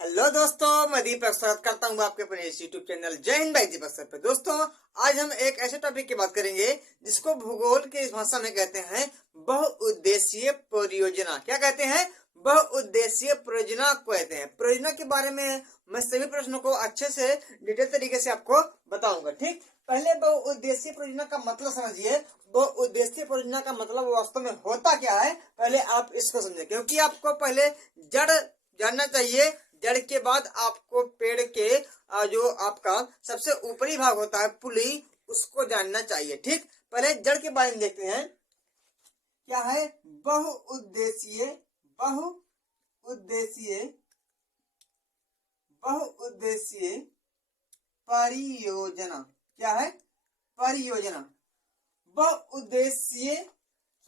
Hello दोस्तों, मैं दीपक स्वागत करता हूँ आपके अपने यूट्यूब चैनल जय हिंद भाई दीपक सर पे। दोस्तों, आज हम एक ऐसे टॉपिक की बात करेंगे जिसको भूगोल की भाषा में कहते हैं बहुउद्देशीय परियोजना। क्या कहते हैं? बहुउद्देशीय परियोजना कहते हैं। परियोजना के बारे में मैं सभी प्रश्नों को अच्छे से डिटेल तरीके से आपको बताऊंगा। ठीक, पहले बहुउद्देशीय परियोजना का मतलब समझिए। बहुउद्देशीय परियोजना का मतलब वास्तव में होता क्या है, पहले आप इसको समझे, क्योंकि आपको पहले जड़ जानना चाहिए। जड़ के बाद आपको पेड़ के जो आपका सबसे ऊपरी भाग होता है पुली, उसको जानना चाहिए। ठीक, पहले जड़ के बारे में देखते हैं। क्या है? बहुउद्देशीय बहुउद्देशीय बहुउद्देशीय परियोजना। क्या है? परियोजना। बहुउद्देशीय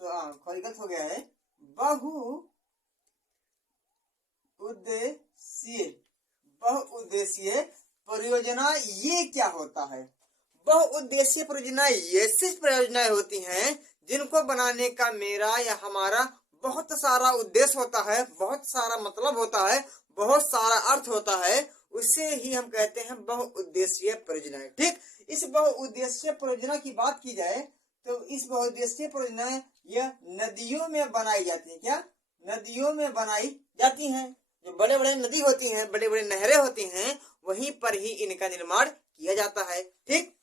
गलत हो गया है। बहुउद्देशीय परियोजना ये क्या होता है? बहुउद्देशीय परियोजना ऐसी परियोजनाएं होती हैं जिनको बनाने का मेरा या हमारा बहुत सारा उद्देश्य होता है, बहुत सारा मतलब होता है, बहुत सारा अर्थ होता है। उसे ही हम कहते हैं बहुउद्देशीय परियोजनाएं। ठीक, इस बहुउद्देशीय परियोजना की बात की जाए तो इस बहुउद्देशीय परियोजनाएं यह नदियों में बनाई जाती है। क्या? नदियों में बनाई जाती हैं। जो बड़े बड़े नदी होती हैं, बड़े बड़े नहरें होती हैं, वहीं पर ही इनका निर्माण किया जाता है। ठीक,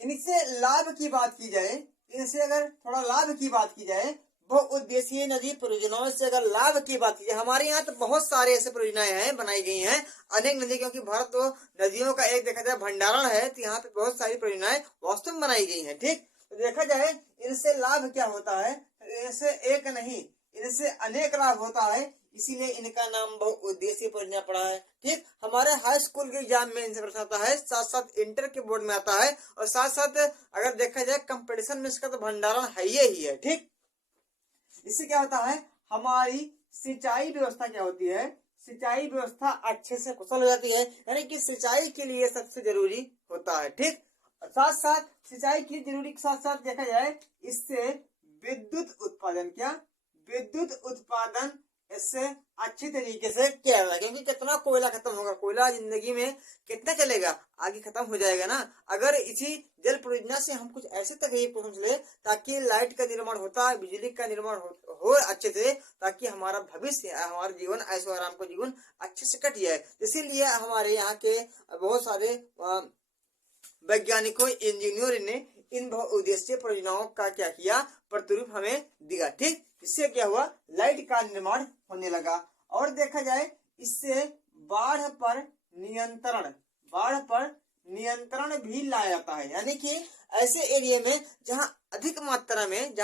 इनसे लाभ की बात की जाए, इनसे अगर थोड़ा लाभ की बात की जाए, बहुउद्देशीय नदी परियोजनाओं से अगर लाभ की बात की जाए, हमारे यहाँ तो बहुत सारे ऐसे परियोजनाएं हैं, बनाई गई हैं अनेक नदी, क्योंकि भारत तो नदियों का एक देखा जाए भंडारण है, तो यहाँ पे बहुत सारी परियोजनाएं वास्तव में बनाई गई हैं। ठीक, तो देखा जाए इनसे लाभ क्या होता है, इनसे एक नहीं, इनसे अनेक लाभ होता है, इसीलिए इनका नाम बहुउद्देशीय परियोजना पड़ा है। ठीक, हमारे हाई स्कूल के एग्जाम में इनसे प्रश्न आता है, साथ साथ इंटर के बोर्ड में आता है, और साथ साथ अगर देखा जाए कंपटीशन में इसका तो भंडारण है ही है। ठीक, इससे क्या होता है, हमारी सिंचाई व्यवस्था क्या होती है, सिंचाई व्यवस्था अच्छे से कुशल हो जाती है, यानी कि सिंचाई के लिए सबसे जरूरी होता है। ठीक, साथ साथ सिंचाई की जरूरी के साथ साथ देखा जाए इससे विद्युत उत्पादन, क्या विद्युत उत्पादन इससे अच्छी तरीके से किया जाता है, क्योंकि कितना कोयला खत्म होगा, कोयला जिंदगी में कितना चलेगा, आगे खत्म हो जाएगा ना। अगर इसी जल परियोजना से हम कुछ ऐसे तकनीक पहुंच ले ताकि लाइट का निर्माण होता है, बिजली का निर्माण हो अच्छे से, ताकि हमारा भविष्य, हमारा जीवन ऐशो आराम का जीवन अच्छे से कट जाए। इसीलिए हमारे यहाँ के बहुत सारे वैज्ञानिकों, इंजीनियरों ने इन बहुउद्देशीय परियोजनाओं का क्या किया, प्रतिरूप हमें दिया। ठीक, इससे क्या हुआ, लाइट का निर्माण होने लगा। और देखा जाए इससे बाढ़ पर नियंत्रण भी लाया जाता है, यानी कि ऐसे एरिया में जहां अधिक मात्रा में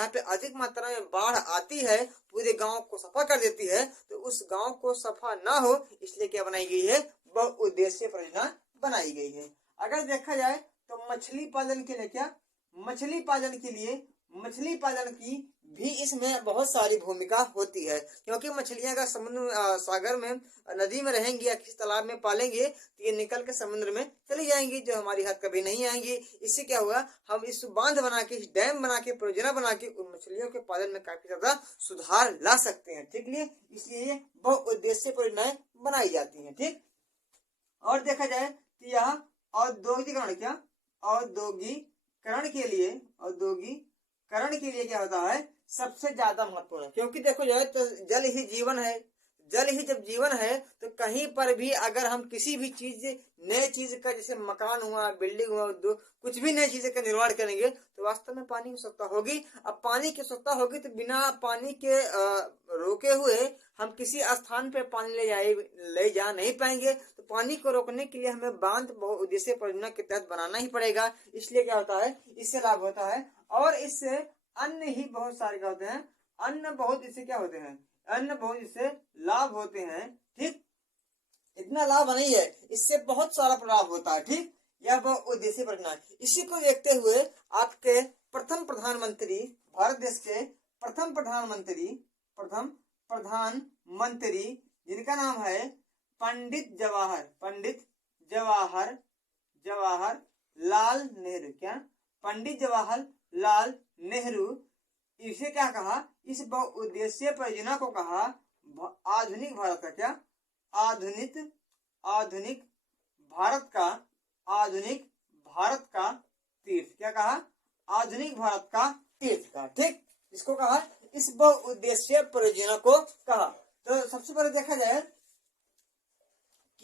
बाढ़ आती है, पूरे गांव को सफा कर देती है, तो उस गांव को सफा ना हो इसलिए क्या बनाई गई है, बहुउद्देशीय परियोजना बनाई गई है। अगर देखा जाए तो मछली पालन के लिए क्या, मछली पालन की भी इसमें बहुत सारी भूमिका होती है, क्योंकि मछलियां अगर समुद्र सागर में नदी में रहेंगी या किसी तालाब में पालेंगे तो ये निकल के समुद्र में चली जाएंगी, जो हमारी हाथ कभी नहीं आएंगी। इससे क्या होगा, हम इस बांध बना के, इस डैम बना के, परियोजना बना के उन मछलियों के पालन में काफी ज्यादा सुधार ला सकते हैं। ठीक, इसलिए बहुउद्देशीय परियोजनाएं बनाई जाती है। ठीक, और देखा जाए तो यह औद्योगिकरण, क्या औद्योगिकरण के लिए क्या होता है, सबसे ज्यादा महत्वपूर्ण है, क्योंकि देखो जाए तो जल ही जीवन है। जल ही जब जीवन है तो कहीं पर भी अगर हम किसी भी चीज, नए चीज का, जैसे मकान हुआ, बिल्डिंग हुआ, कुछ भी नई चीज का निर्माण करेंगे तो वास्तव में पानी की आवश्यकता होगी। अब पानी की आवश्यकता होगी तो बिना पानी के रोके हुए हम किसी स्थान पे पानी ले जा नहीं पाएंगे। तो पानी को रोकने के लिए हमें बांध बहुउद्देशीय परियोजना के तहत बनाना ही पड़ेगा। इसलिए क्या होता है, इससे लाभ होता है। और इससे अन्य ही बहुत सारे क्या होते हैं, अन्य बहुत इससे क्या होते हैं, अन्य बहुत इससे लाभ होते हैं। ठीक, इतना लाभ नहीं है, इससे बहुत सारा लाभ होता है। ठीक, यह बहुउद्देशीय परियोजना। इसी को देखते हुए आपके प्रथम प्रधानमंत्री, भारत देश के प्रथम प्रधानमंत्री जिनका नाम है पंडित जवाहर लाल नेहरू, क्या पंडित जवाहर लाल नेहरू इसे क्या कहा, इस बहुउद्देशीय परियोजना को कहा आधुनिक भारत का क्या, आधुनिक आधुनिक भारत का, आधुनिक भारत का तीर्थ। क्या कहा, आधुनिक भारत का तीर्थ का। ठीक, इसको कहा, इस बहुउद्देशीय परियोजना को कहा। तो सबसे पहले देखा जाए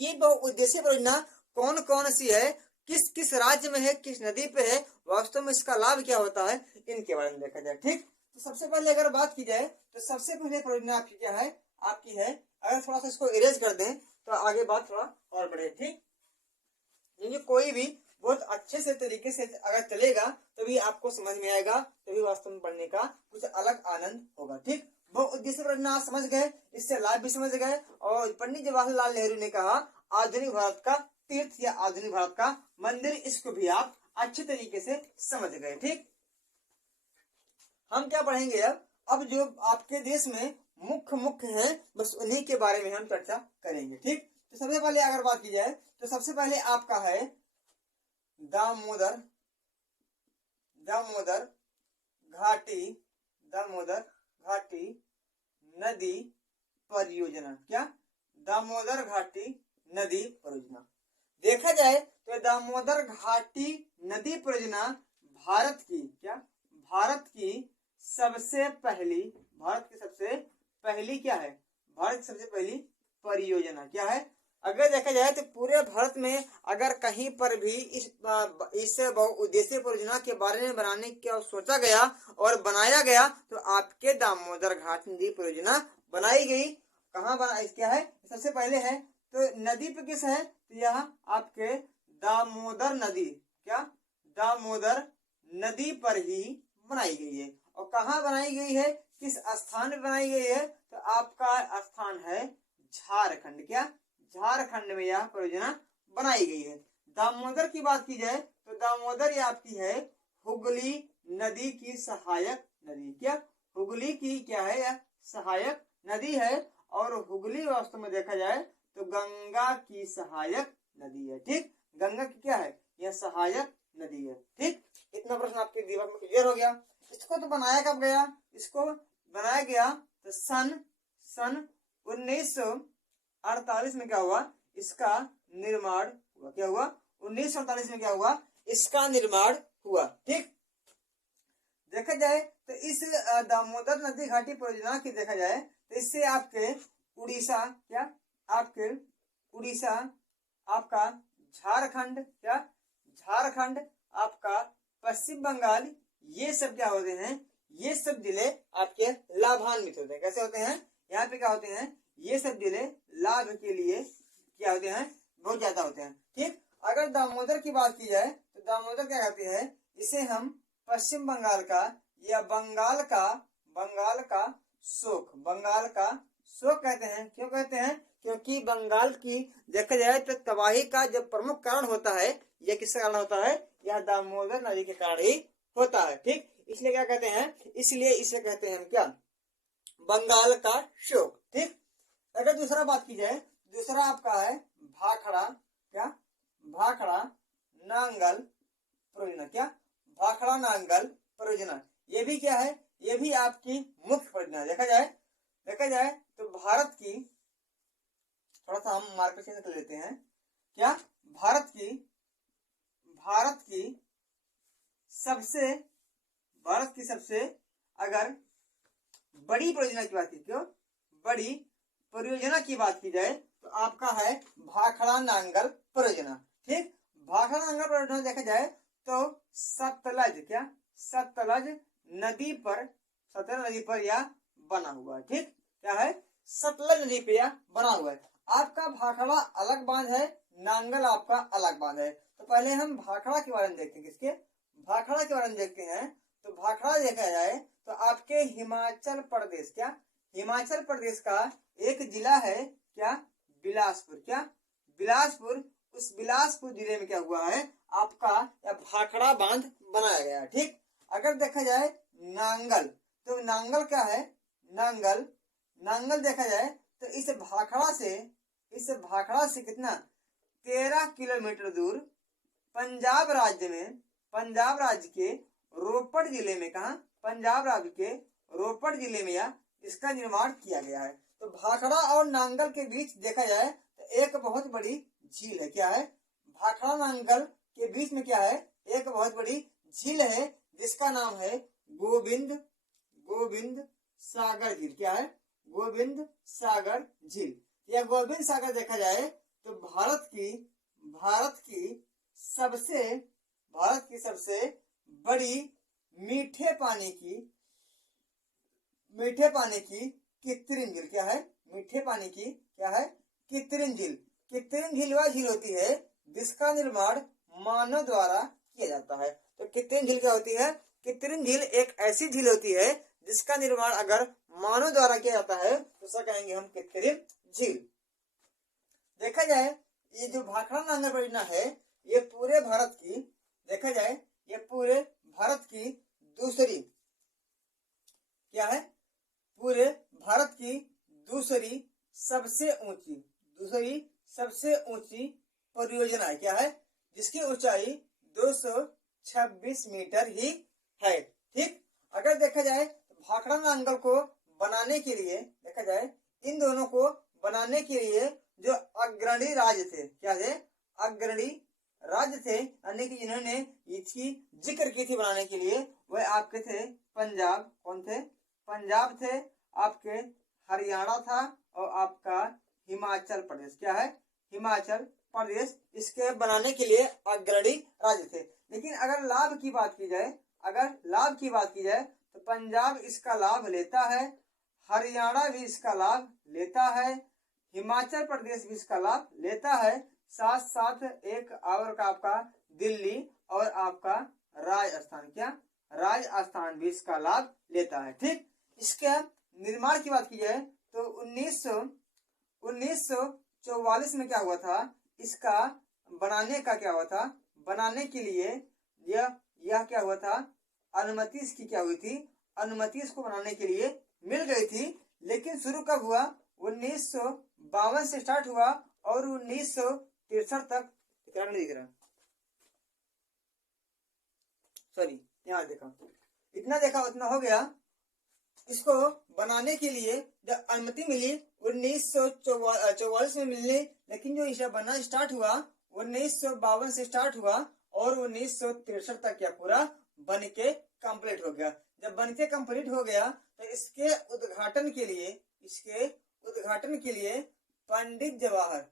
कि बहुउद्देशीय परियोजना कौन कौन सी है, किस किस राज्य में है, किस नदी पे है, वास्तव में इसका लाभ क्या होता है, इनके बारे में देखा जाए। ठीक, तो सबसे पहले अगर बात की जाए तो सबसे पहले परियोजना आपकी क्या है, आपकी है, अगर थोड़ा सा इसको इरेज कर दें तो आगे बात थोड़ा और बढ़े। ठीक, क्योंकि कोई भी बहुत अच्छे से तरीके से अगर चलेगा तभी आपको समझ में आएगा, तभी वास्तव में पढ़ने का कुछ अलग आनंद होगा। ठीक, वो उद्देश्य परियोजना आप समझ गए, इससे लाभ भी समझ गए, और पंडित जवाहरलाल नेहरू ने कहा आधुनिक भारत का तीर्थ या आधुनिक भारत का मंदिर, इसको भी आप अच्छे तरीके से समझ गए। ठीक, हम क्या पढ़ेंगे अब जो आपके देश में मुख्य है, बस उन्हीं के बारे में हम चर्चा करेंगे। ठीक, तो सबसे पहले अगर बात की जाए तो सबसे पहले आपका है दामोदर दामोदर घाटी, दामोदर घाटी नदी परियोजना। क्या, दामोदर घाटी नदी परियोजना। देखा जाए तो दामोदर घाटी नदी परियोजना भारत की क्या, भारत की सबसे पहली, भारत की सबसे पहली क्या है, भारत की सबसे पहली परियोजना क्या है। अगर देखा जाए तो पूरे भारत में अगर कहीं पर भी इस बहुउद्देशीय परियोजना के बारे में बनाने का सोचा गया और बनाया गया तो आपके दामोदर घाट नदी परियोजना बनाई गई। कहाँ बना, क्या है, सबसे पहले है तो नदी पे किस है, तो यह आपके दामोदर नदी, क्या, दामोदर नदी पर ही बनाई गई है। और कहाँ बनाई गई है, किस स्थान में बनाई गई है, तो आपका स्थान है झारखंड। क्या, झारखंड में यह परियोजना बनाई गई है। दामोदर की बात की जाए तो दामोदर ये आपकी है हुगली नदी की सहायक नदी। क्या, हुगली की क्या है, यह सहायक नदी है, और हुगली वास्तव में देखा जाए तो गंगा की सहायक नदी है। ठीक, गंगा की क्या है, यह सहायक नदी है। ठीक, इतना प्रश्न आपके दिमाग में क्लियर हो गया। इसको तो बनाया कब गया, इसको बनाया गया तो सन 1948 में क्या हुआ, इसका निर्माण हुआ। क्या हुआ, 1948 में क्या हुआ, इसका निर्माण हुआ। ठीक, देखा जाए तो इस दामोदर नदी घाटी परियोजना की देखा जाए तो इससे आपके उड़ीसा, क्या, आपके उड़ीसा, आपका झारखंड, क्या, झारखंड, आपका पश्चिम बंगाल, ये सब क्या होते हैं, ये सब जिले आपके लाभान्वित होते हैं। कैसे होते हैं, यहाँ पे क्या होते हैं, ये सब जिले लाभ के लिए क्या होते हैं, बहुत ज्यादा होते हैं। ठीक, अगर दामोदर की बात की जाए तो दामोदर क्या कहते हैं, इसे हम पश्चिम बंगाल का या बंगाल का शोक, बंगाल का शोक कहते हैं। क्यों कहते हैं, क्योंकि बंगाल की देखा जाए तो तबाही का जो प्रमुख कारण होता है, यह किसके कारण होता है, यह दामोदर नदी के कारण ही होता है। ठीक, इसलिए क्या कहते हैं, इसलिए इसे कहते हैं क्या, बंगाल का शोक। ठीक, अगर दूसरा बात की जाए, दूसरा आपका है भाखड़ा, क्या, भाखड़ा नांगल परियोजना। क्या, भाखड़ा नांगल परियोजना, ये भी क्या है, ये भी आपकी मुख्य परियोजना। देखा जाए तो भारत की, थोड़ा सा हम मार्कर चेंज कर लेते हैं। क्या, भारत की सबसे अगर बड़ी परियोजना की बात की, क्यों, बड़ी परियोजना की बात की जाए तो आपका है भाखड़ा नांगल परियोजना। ठीक, भाखड़ा नांगल परियोजना देखा जाए तो सतलज, क्या, सतलज नदी पर यह बना हुआ है। ठीक, क्या है, सतलज नदी पे यह बना हुआ है। आपका भाखड़ा अलग बांध है, नांगल आपका अलग बांध है। तो पहले हम भाखड़ा के बारे में देखते हैं, किसके, भाखड़ा के बारे में देखते हैं। तो भाखड़ा देखा जाए तो आपके हिमाचल प्रदेश, क्या, हिमाचल प्रदेश का एक जिला है, क्या, बिलासपुर। क्या, बिलासपुर, उस बिलासपुर जिले में क्या हुआ है, आपका यह भाखड़ा बांध बनाया गया। ठीक, अगर देखा जाए नांगल, तो नांगल क्या है, नांगल देखा जाए तो इस भाखड़ा से कितना, 13 किलोमीटर दूर पंजाब राज्य के रोपड़ जिले में, कहा, पंजाब राज्य के रोपड़ जिले में इसका निर्माण किया गया है। तो भाखड़ा और नांगल के बीच देखा जाए तो एक बहुत बड़ी झील है। क्या है? भाखड़ा नांगल के बीच में क्या है? एक बहुत बड़ी झील है जिसका नाम है गोविंद सागर झील। क्या है? गोविंद सागर झील। यह गोविंद सागर देखा जाए तो भारत की सबसे बड़ी मीठे पानी की कृत्रिम झील। क्या है? मीठे पानी की क्या है? कृत्रिम झील। कृत्रिम झील वह झील होती है जिसका निर्माण मानव द्वारा किया जाता है। तो कृत्रिम झील क्या होती है? कृत्रिम झील एक ऐसी झील होती है जिसका निर्माण अगर मानव द्वारा किया जाता है तो उसे कहेंगे हम कृत्रिम झील। देखा जाए ये जो भाखड़ा नांगल परियोजना है ये पूरे भारत की देखा जाए ये पूरे भारत की दूसरी क्या है? पूरे भारत की दूसरी सबसे ऊंची परियोजना है। क्या है? जिसकी ऊंचाई 226 मीटर ही है। ठीक, अगर देखा जाए भाखड़ा नांगल को बनाने के लिए देखा जाए इन दोनों को बनाने के लिए जो अग्रणी राज्य थे, क्या थे? अग्रणी राज्य थे, यानी कि जिन्होंने इसकी जिक्र की थी बनाने के लिए, वह आपके थे पंजाब। कौन थे? पंजाब थे, आपके हरियाणा था और आपका हिमाचल प्रदेश। क्या है? हिमाचल प्रदेश इसके बनाने के लिए अग्रणी राज्य थे। लेकिन अगर लाभ की बात की जाए तो पंजाब इसका लाभ लेता है, हरियाणा भी इसका लाभ लेता है, हिमाचल प्रदेश भी इसका लाभ लेता है, साथ साथ एक और का आपका दिल्ली और आपका राजस्थान। क्या? राजस्थान भी इसका लाभ लेता है। ठीक, इसके निर्माण की बात की जाए तो 1944 में क्या हुआ था? इसका बनाने का क्या हुआ था? बनाने के लिए यह क्या हुआ था? अनुमति इसकी क्या हुई थी? अनुमति इसको बनाने के लिए मिल गई थी। लेकिन शुरू कब हुआ? 1952 से स्टार्ट हुआ और 1963 तक नहीं दिख रहा, सॉरी यहाँ देखा, इतना देखा उतना हो गया। इसको बनाने के लिए जब अनुमति मिली 1944 में मिलने, लेकिन जो इसे बनना स्टार्ट हुआ 1952 से स्टार्ट हुआ और 1963 तक क्या पूरा बन के कंप्लीट हो गया। जब बन के कंप्लीट हो गया तो इसके उद्घाटन के लिए पंडित जवाहर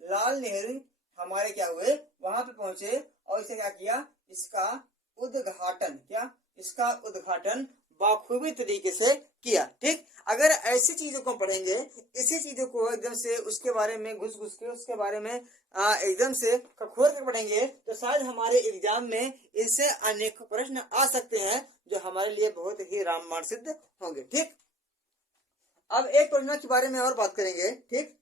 लाल नेहरू हमारे क्या हुए? वहां पे पहुंचे और इसे क्या किया? इसका उद्घाटन बाखूबी तरीके से किया। ठीक, अगर ऐसी चीजों को पढ़ेंगे, इसी चीजों को एकदम से उसके बारे में घुस के उसके बारे में एकदम से खखोर के पढ़ेंगे तो शायद हमारे एग्जाम में इनसे अनेक प्रश्न आ सकते हैं जो हमारे लिए बहुत ही रामबाण सिद्ध होंगे। ठीक, अब एक परियोजना के बारे में और बात करेंगे। ठीक,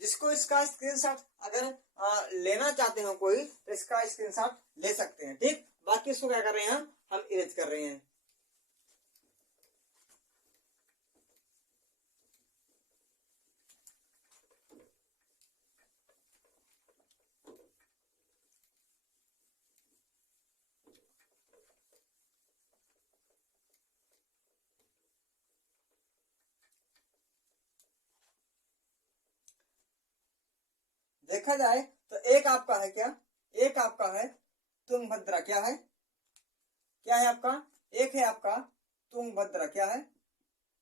जिसको इसका स्क्रीनशॉट अगर लेना चाहते हो कोई तो इसका स्क्रीनशॉट ले सकते हैं। ठीक, बाकी इसको क्या कर रहे हैं? हम इरेज कर रहे हैं। देखा जाए तो एक आपका है क्या? एक आपका है तुंगभद्रा। क्या है? क्या है आपका? एक है आपका तुंगभद्रा। क्या है?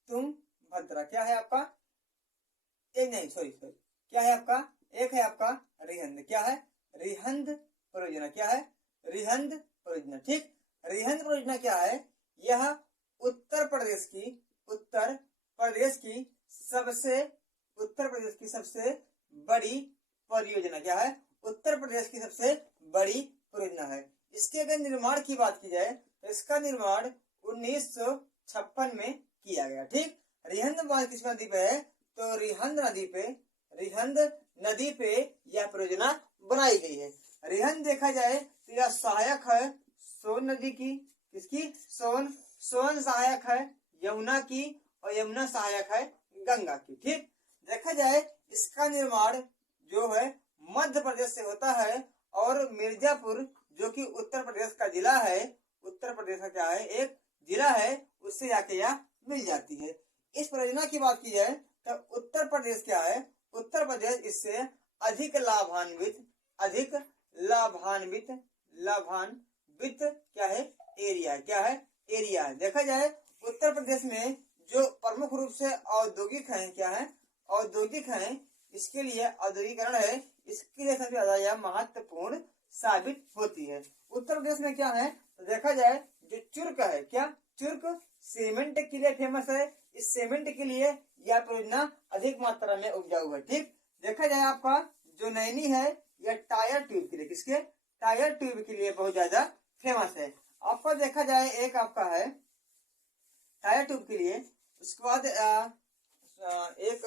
तुंगभद्रा। क्या है आपका? एक नहीं, सॉरी क्या है आपका? एक है आपका रिहंद। क्या है? रिहंद परियोजना। क्या है? रिहंद परियोजना। ठीक, रिहंद परियोजना क्या है? यह उत्तर प्रदेश की सबसे बड़ी परियोजना। क्या है? उत्तर प्रदेश की सबसे बड़ी परियोजना है। इसके अगर निर्माण की बात की जाए तो इसका निर्माण 1956 में किया गया। ठीक, रिहंद बांध किस नदी पे है? तो रिहंद नदी पे यह परियोजना बनाई गई है। रिहंद देखा जाए तो यह सहायक है सोन नदी की। किसकी? सोन सहायक है यमुना की और यमुना सहायक है गंगा की। ठीक, देखा जाए इसका निर्माण जो है मध्य प्रदेश से होता है और मिर्जापुर जो कि उत्तर प्रदेश का जिला है, उत्तर प्रदेश का क्या है एक जिला है, उससे जाके यह मिल जाती है। इस परियोजना की बात की जाए तो उत्तर प्रदेश क्या है, उत्तर प्रदेश इससे अधिक लाभान्वित क्या है एरिया, क्या है एरिया। देखा जाए उत्तर प्रदेश में जो प्रमुख रूप से औद्योगिक है, क्या है औद्योगिक है, इसके लिए औद्योगिकरण है, इसके लिए सबसे ज्यादा यह महत्वपूर्ण साबित होती है। उत्तर प्रदेश में क्या है तो देखा जाए जो चुर्क है, क्या चुर्क सीमेंट के लिए फेमस है। इस सीमेंट के लिए यह परियोजना अधिक मात्रा में उपजाऊ है। ठीक, देखा जाए आपका जो नैनी है यह टायर ट्यूब के लिए, किसके टायर ट्यूब के लिए बहुत ज्यादा फेमस है। आपको देखा जाए एक आपका है टायर ट्यूब के लिए, उसके बाद एक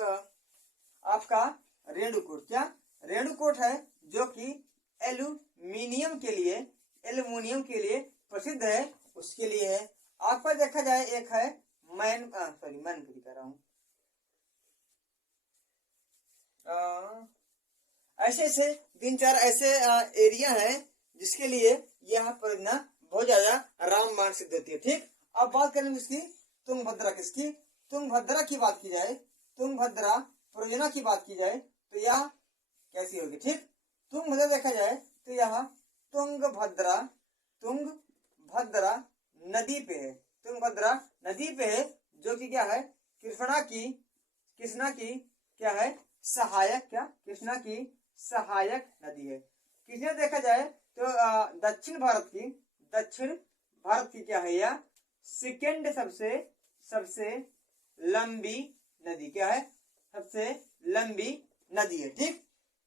आपका रेणुकूट, क्या रेणुकूट है जो कि एल्यूमिनियम के लिए प्रसिद्ध है, उसके लिए है। आपका देखा जाए एक है मैनपुरी कह रहा हूँ, ऐसे ऐसे 3-4 ऐसे एरिया हैं जिसके लिए यह परियोजना बहुत ज्यादा रामबाण सिद्ध होती है। ठीक, अब बात करेंगे इसकी तुंगभद्रा, किसकी तुंगभद्रा की बात की जाए, तुंगभद्रा परियोजना की बात की जाए तो यह कैसी होगी। ठीक, तुंगभद्रा देखा जाए तो यह तुंगभद्रा नदी पे है, तुंगभद्रा नदी पे है जो कि क्या है कृष्णा की क्या है सहायक, क्या कृष्णा की सहायक नदी है। कृष्णा देखा जाए तो दक्षिण भारत की क्या है यह सेकेंड सबसे लंबी नदी, क्या है सबसे लंबी नदी है। ठीक,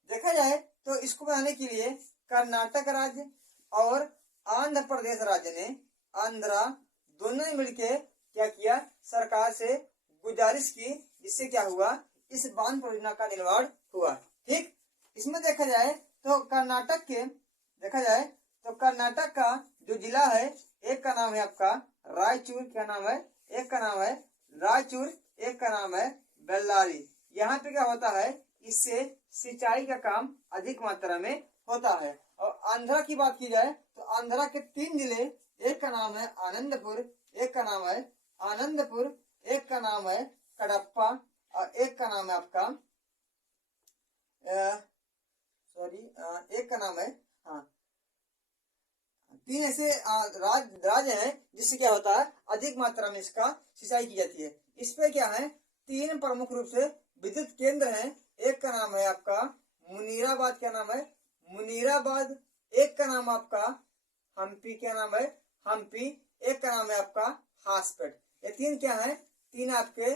देखा जाए तो इसको बनाने के लिए कर्नाटक राज्य और आंध्र प्रदेश राज्य ने दोनों ने मिलकर क्या किया, सरकार से गुजारिश की, जिससे क्या हुआ इस बांध परियोजना का निर्माण हुआ। ठीक, इसमें देखा जाए तो कर्नाटक का जो जिला है एक का नाम है आपका रायचूर, क्या नाम है एक का नाम है रायचूर, एक का नाम है बेल्लारी। यहाँ पे क्या होता है इससे सिंचाई का काम अधिक मात्रा में होता है। और आंध्रा की बात की जाए तो आंध्रा के 3 जिले, एक का नाम है आनंदपुर, एक का नाम है कडप्पा और एक का नाम है आपका एक का नाम है 3 ऐसे राज्य हैं जिससे क्या होता है अधिक मात्रा में इसका सिंचाई की जाती है। इस पे क्या है 3 प्रमुख रूप से विद्युत केंद्र हैं, एक का नाम है आपका मुनीराबाद, क्या नाम है मुनीराबाद, एक का नाम आपका हम्पी, क्या नाम है हम्पी, एक का नाम है आपका हासपेट। ये 3 क्या है 3 आपके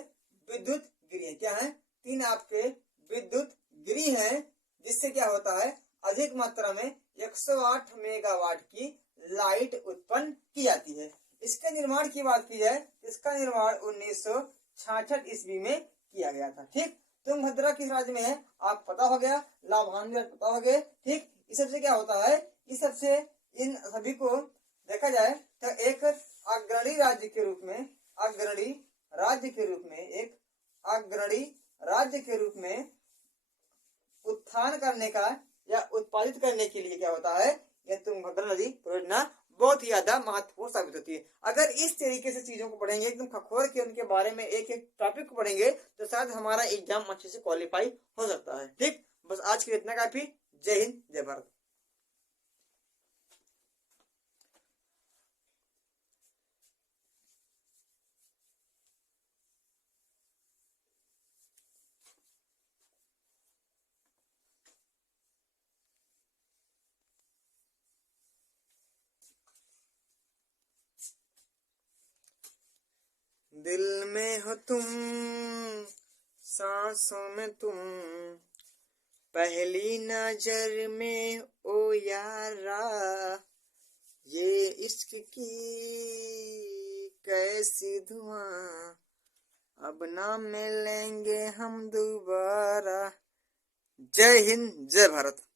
विद्युत गिरी, क्या है 3 आपके विद्युत गिरी हैं, जिससे क्या होता है अधिक मात्रा में 108 मेगावाट की लाइट उत्पन्न की जाती है। इसके निर्माण की बात की जाए, इसका निर्माण 1966 ईस्वी में किया गया था। ठीक, तुंगभद्रा किस राज्य में है आप पता हो गया, लाभान्वित पता हो गए। ठीक, इस सबसे क्या होता है, इस सबसे इन सभी को देखा जाए तो एक अग्रणी राज्य के रूप में उत्थान करने का या उत्पादित करने के लिए क्या होता है यह तुंगभद्रा नदी परियोजना बहुत ही ज्यादा महत्वपूर्ण साबित होती है। अगर इस तरीके से चीजों को पढ़ेंगे एकदम खखोर के उनके बारे में एक एक टॉपिक को पढ़ेंगे तो शायद हमारा एग्जाम अच्छे से क्वालिफाई हो सकता है। ठीक, बस आज के लिए इतना काफी। जय हिंद, जय भारत। दिल में हो तुम, सांसों में तुम, पहली नजर में ओ यारा, ये इश्क की कैसी धुआं, अब ना मिलेंगे हम दोबारा। जय हिंद, जय भारत।